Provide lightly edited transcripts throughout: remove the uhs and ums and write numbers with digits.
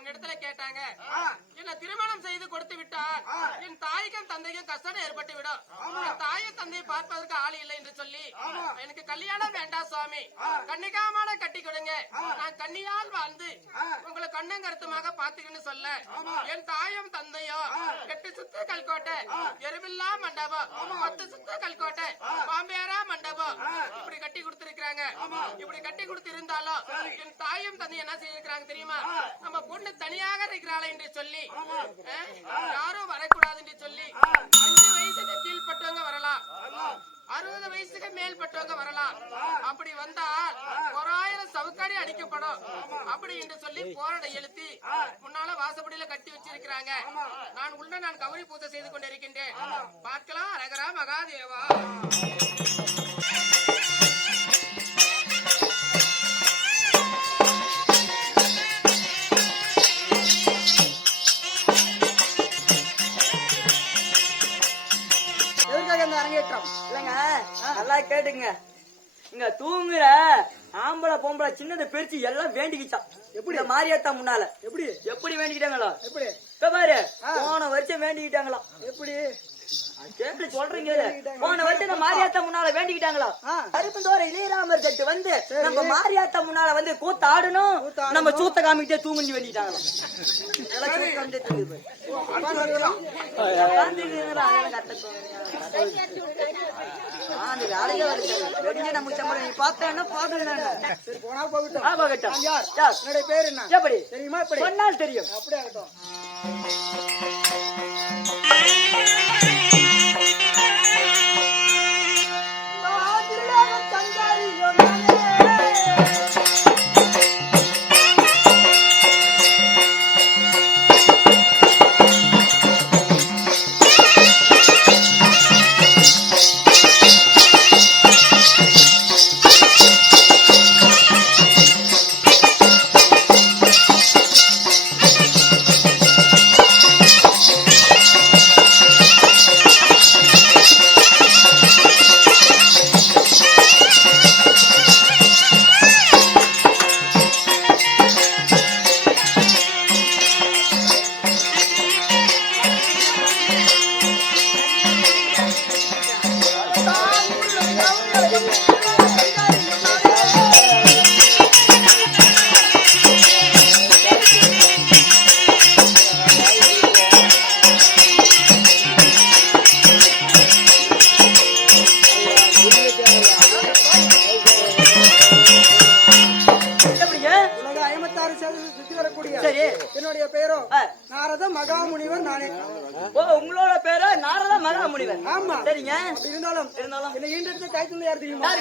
என்னிடத்துல கேட்டாங்க, என்ன திருமணம் செய்து கொடுத்து விட்டால் என் தாய்க்கும் தந்தைக்கும் கஷ்டம் ஏற்பட்டு விடும், என் தாயும் தந்தையை பார்ப்பதற்கு ஆள் இல்லை என்று சொல்லி எனக்கு கல்யாணம் வேண்டாம் சுவாமி, கன்னிகாமான கட்டி கொடுங்க, நான் கன்னியால் வாழ்ந்து உங்களை கண்ணும் கருத்துமாக பாத்துக்கன்னு சொல்ல என் தாயும் தந்தையும் 8 சுத்து கல்கோட்டை, எருவில்லா மண்டபம், 10 சுத்து கல்கோட்டை, பாம்பேரா மண்டபம் இப்படி கட்டி கொடுத்திருக்கிறாங்க. இப்படி கட்டி கொடுத்து இருந்தாலும் என் தாயும் தந்தை என்ன செய்திருக்கிறாங்க தெரியுமா, நம்ம பொண்ணு தனியாக இருக்கிறாள் என்று சொல்லி யாரும் வரக்கூடாது என்று சொல்லி 5 வயசுக்கு கீழ்பட்டவங்க வரலாம், 60 வயசுக்கு மேல்பட்டவங்க வரலாம், அப்படி வந்தால் 1000 சவுக்காடி அடிக்கப்படும் அப்படி என்று சொல்லி போராட எழுத்தி முன்னால வாசப்படியில கட்டி வச்சிருக்கிறாங்க. நான் கௌரி பூஜை செய்து கொண்டிருக்கின்றேன். பார்க்கலாம். அரகரா மகாதேவா. அரங்கேற்றம் இல்லங்க, நல்லா கேட்டுங்க. இங்க தூங்குற ஆம்பளை பொம்பளை சின்னதை பிரிச்சு எல்லாம் வேண்டிக்கிச்சான். எப்படி மாரியாத்தா முன்னால எப்படி வேண்டிக்கிட்டாங்களா? எப்படி பாரு, போன வருஷம் வேண்டிக்கிட்டாங்களா? எப்படி கேட்டு சொல்றீங்க? போன வருஷம் மாரியாத்தா முன்னால வேண்டிக்கிட்டாங்களா? கருப்பந்தோர இளையராமர் சட்டு வந்து நம்ம மாரியாத்தா முன்னால வந்து கூத்த ஆடணும், நம்ம சூத்த காமிக்கிட்டே தூங்குன்னு வேண்டிக்கிட்டாங்களா? பேரு என்ன எப்படி தெரியுமா? சொன்னால் தெரியும். அப்படியே ஆகட்டும். என்னுடைய பேரோ நாரத மகாமுனிவர் நானே. உங்களோட பேரு நாரத மகாமுனிவர்? ஆமா. சரிங்க. இருந்தாலும் என்ன ஈண்டெடுத்த கைத்துல யார் தெரியுமா?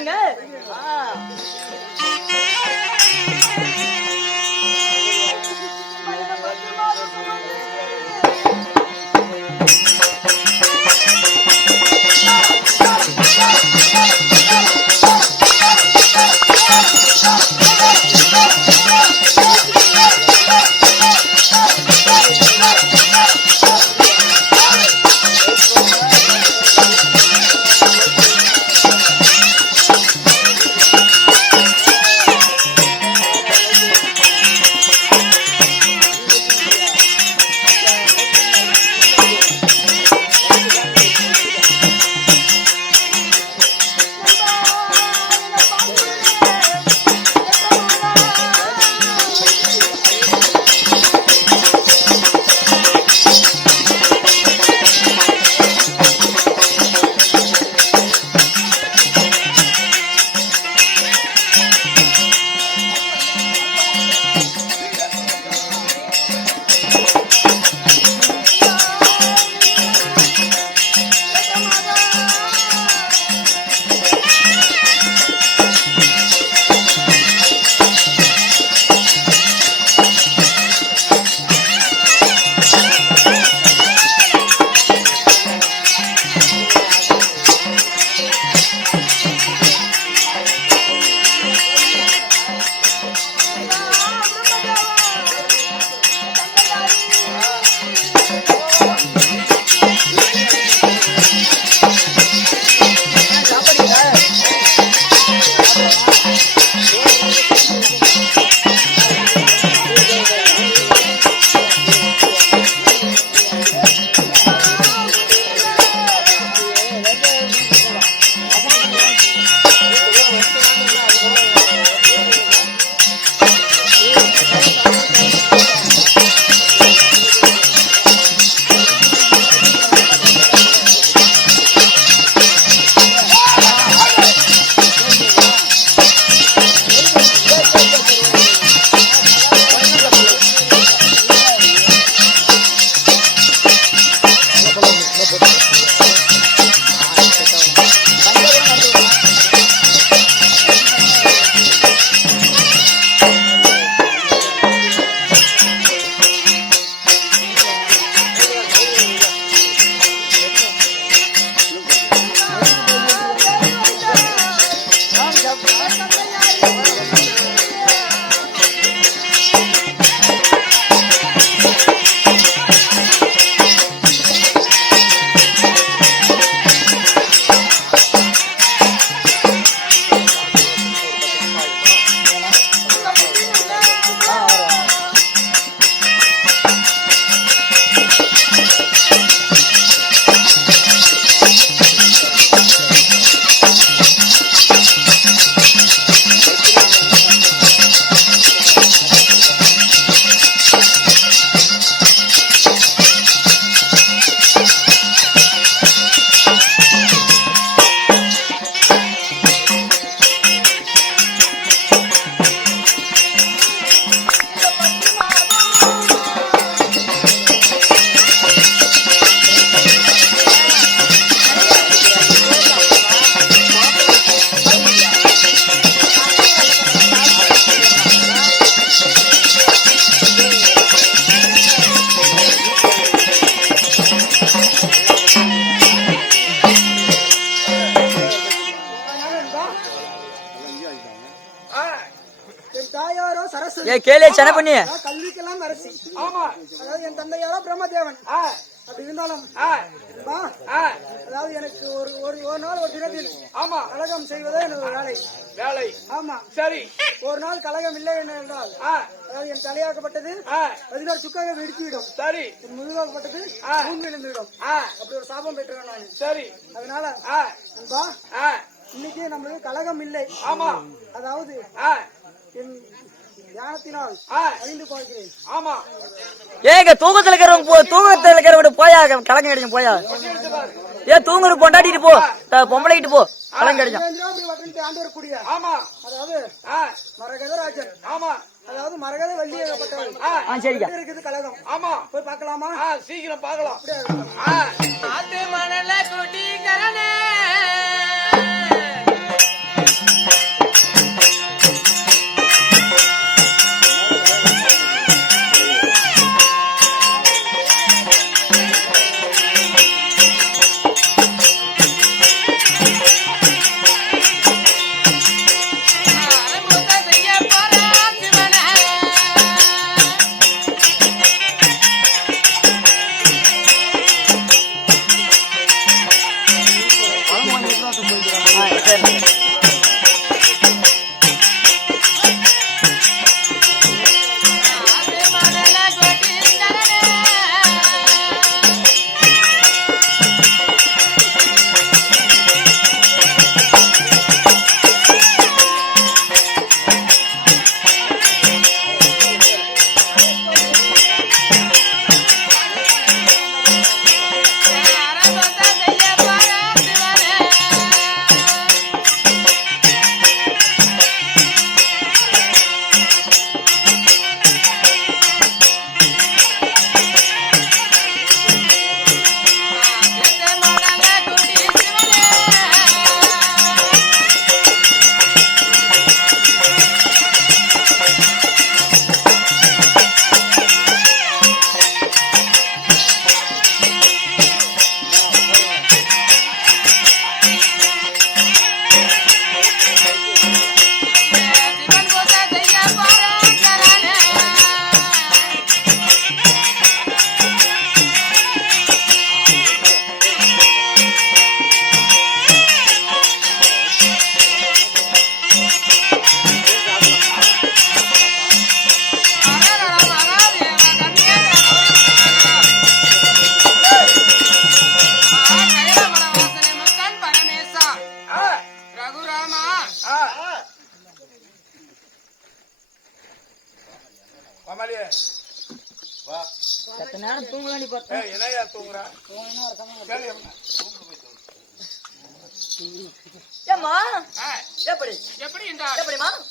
கேளு சென்ன பண்ணி கல்விக்கெல்லாம் அரசி. ஆமா. அதாவது என் தந்தையாரோ பிரம்மதேவன். அப்படி இருந்தாலும் அதாவது எனக்கு ஒரு நாள் ஒரு தினத்தில் ஆமா கலகம் செய்வதே எனது வேலை. ஆமா சரி. ஒரு நாள் கலகம் இல்லை என்றால் அதாவது என் தலையாக்கப்பட்டது 16 சுக்காக வெடித்துவிடும். சரி. என் முதுகாக்கப்பட்டது பூமி விழுந்துவிடும். அப்படி ஒரு சாபம் பெற்றுவேன் நான். சரி. அதனால அன்பா இன்னைக்கு நம்மளுக்கு கலகம் இல்லை. ஆமா. அதாவது என் தியானத்தினால் அறிந்து பார்க்கிறேன். ஆமா. ஏங்க தூக்கத்துல இருக்கிறவங்க போயா கலங்க கிடைக்கும் போயா ஏன் தூங்குற பொண்டாட்டிட்டு போ பொம்பளைட்டு போ கலங்க கிடைக்கும். ஆண்டு வரக்கூடிய அதாவது மரகதராஜன். ஆமா. அதாவது மரகத வள்ளி இருக்குது கலகம். ஆமா. போய் பார்க்கலாமா? சீக்கிரம் பார்க்கலாம். ஆத்து மணல குடிக்கரணே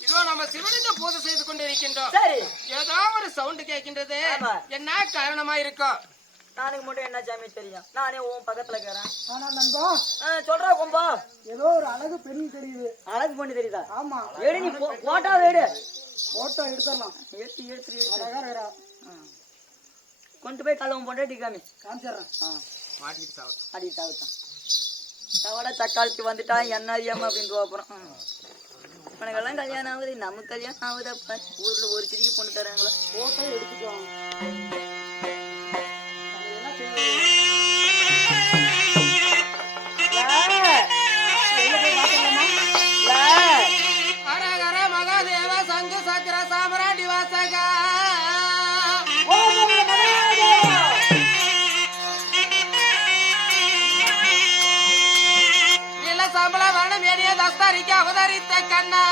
இதோ நம்ம சிவனுக்கு பூஜை செய்து கொண்டிருக்கின்றோம். ஏதாவது ஒரு சவுண்ட் கேட்கின்றது. என்ன காரணமா இருக்கும்? நானுக்கு மட்டும் என்ன சாமி தெரியும். நானே உன் பக்கத்துல இருக்கிறேன். ஆனா நண்பா சொல்றா கொம்பா ஏதோ ஒரு அழகு பெண் தெரியுது. அழகு பண்ணி தெரியுதா? ஆமா. எடு நீ போட்டோ எடு. போட்டோ எடுத்துடலாம். எடுத்து கொண்டு போய் கலவம் பொண்டாட்டி காமிச்சிடுறேன். அடி சாவுத்தான் தவட தக்காளிக்கு வந்துட்டான் என்ன அறியாம அப்படின்னு அப்புறம் உனக்கெல்லாம் கல்யாணம் ஆகுது. நமக்கு கல்யாணம் ஆகுதப்ப ஊர்ல ஒரு சிரிக்கு பொண்ணு தராங்களா? போட்டோ எடுத்துக்கோங்க. மகாதேவ சங்கு சக்கர சாமராண்டி வாசகா நில சம்பள வரணம் ஏனிய தஸ்தாரிக்கு அவதரித்த கண்ணா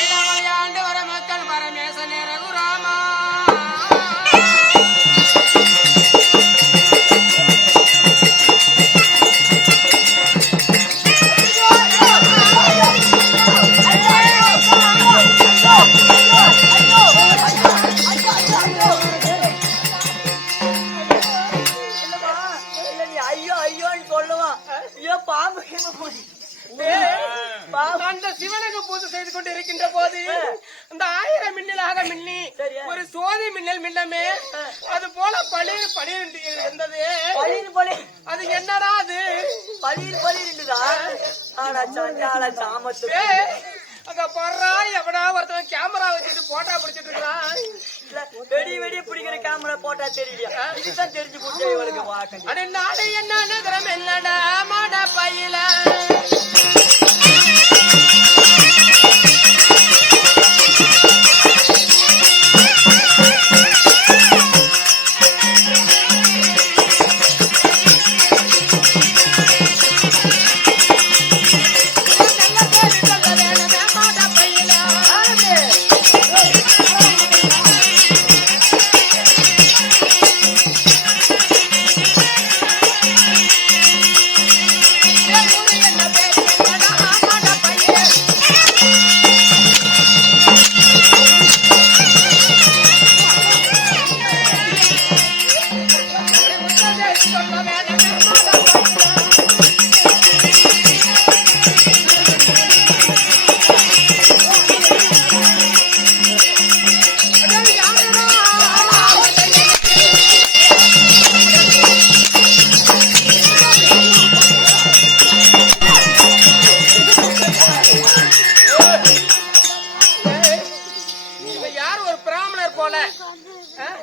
கைலமலையாண்டு வர மக்கள் பரமேசன் ரகுராமா அந்த சிவனுக்கு பூஜை செய்து கொண்டு இருக்கின்ற போது அந்த 1000 மின்னலாக மின்னி சரியா? ஒரு சோதி மின்னல் மின்னமே அது போல பளிர் பளிர் என்று இருந்தது. பளிர் பளிர். அது என்னடா அது? பளிர் பளிர் இருந்துதா? ஆனா சண்டால சாமத்து. அங்க போடுறா எவனா ஒருத்தவன் கேமரா வச்சுட்டு போட்டா பிடிச்சிட்டு இருக்கான். வெடி வெடி பிடிக்கிற கேமரா போட்டா தெரியலையா? இதுதான் தெரிஞ்சு போச்சு இவளுக்கு வாக்க. அட நாடு என்ன நகரம் என்னடா மாட பையில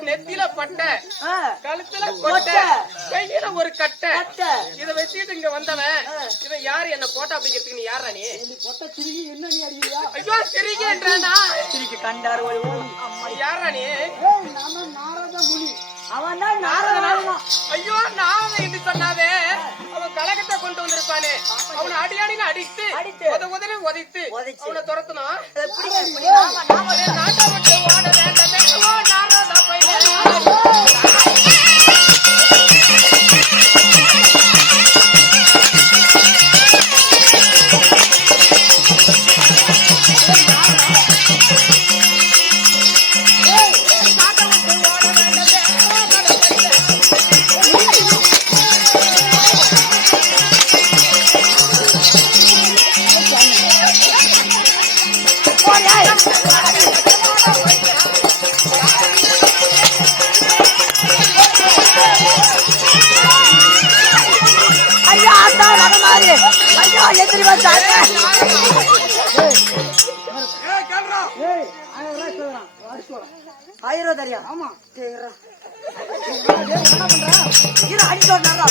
நெத்தில பட்ட கழுத்துல கொட்ட கையில ஒரு கட்டை இத வச்சுட்டு இங்க வந்தவன் இவன் யாரு என்ன போட்டா அப்படிங்கிறதுக்கு நீ யாரா நீ? என்ன நீ அடிக்கிறியா? ஐயோ சிரிக்கின்றானா? சிரிக்கு கண்டாரு ஒரு யாரா நீ? நாரத முனி. அவன் தான் நாரதன். ஐயோ நாரத என்று சொன்னாவே அவன் கலகத்தை கொண்டு வந்திருப்பானே அவனை அடியாடின்னு அடித்து உதவி உதைத்து அவனை துரத்தணும். நாட்டை விட்டு ஓட வேண்டாமே நாரத பையன். ஐயா அதான் வர மாதிரி. ஐயா எதிரி வந்தாரு. ஏய் 1000 ரூபாய் சொல்றான். 1000 தரியா? ஆமா. சரிடா. என்ன பண்ற? இரு அடி சொன்னாரா?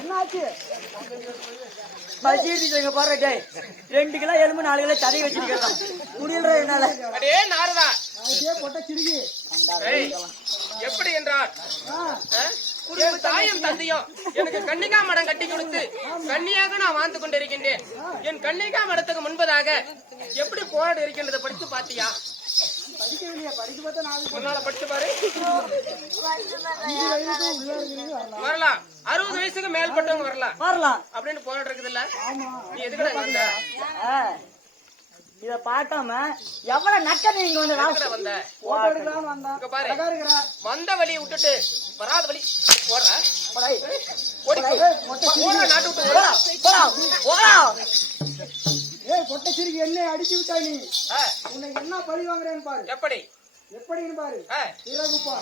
என்னாச்சு? பசிங்க பாரு 2 கிலோ எலும்பு 4 கிலோ தடை வச்சிருக்கா முடியல என்னால. அடே நாரதா பொட்ட சிறுகி எப்படி என்றால் என் தாயும் தந்தையும் எனக்கு கன்னிகா மடம் கட்டி கொடுத்து கன்னியாக நான் வாழ்ந்து கொண்டிருக்கின்றேன். என் கன்னிகா மடத்துக்கு முன்பதாக எப்படி போராடு இருக்கின்றதை படித்து பாத்தியா? படிக்கவில்லையா? படிக்க பார்த்தா 4 முன்னால படிச்சு பாரு. வரலாம் 60 வயசுக்கு மேல்பட்டவங்க வரலாம் அப்படின்னு போராடு இருக்குது இல்ல? நீ எதுக்கடா வந்த? இத பார்க்காம எவ்வளவு நக்கது நீங்க வந்த வந்த பாரு. வந்த வழியை விட்டுட்டு வராத வழி போடுற நாட்டு பொட்ட சிறுகி என்ன அடிச்சு விட்டா நீ உன்னை என்ன பழி வாங்குறேன்னு பாரு. எப்படி எப்படின்னு பாரு. இரகுப்பா